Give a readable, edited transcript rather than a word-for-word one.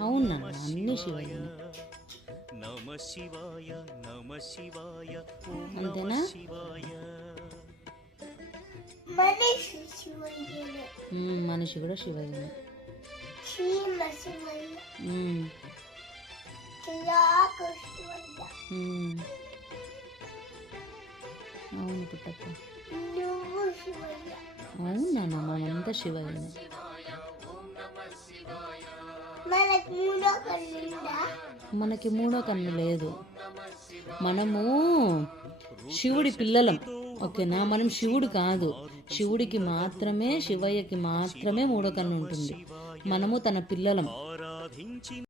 అవునా, అన్ని శివయ్య. అంతేనా? మనిషి కూడా శివయ్య. అవును పుట్టప్ప. అవునా, మనంతా శివయ్య. మనకి మూడో కన్ను లేదు. మనము శివుడి పిల్లలం, ఓకేనా? మనం శివుడు కాదు. శివుడికి మాత్రమే, శివయ్యకి మాత్రమే మూడో కన్ను ఉంటుంది. మనము తన పిల్లలం.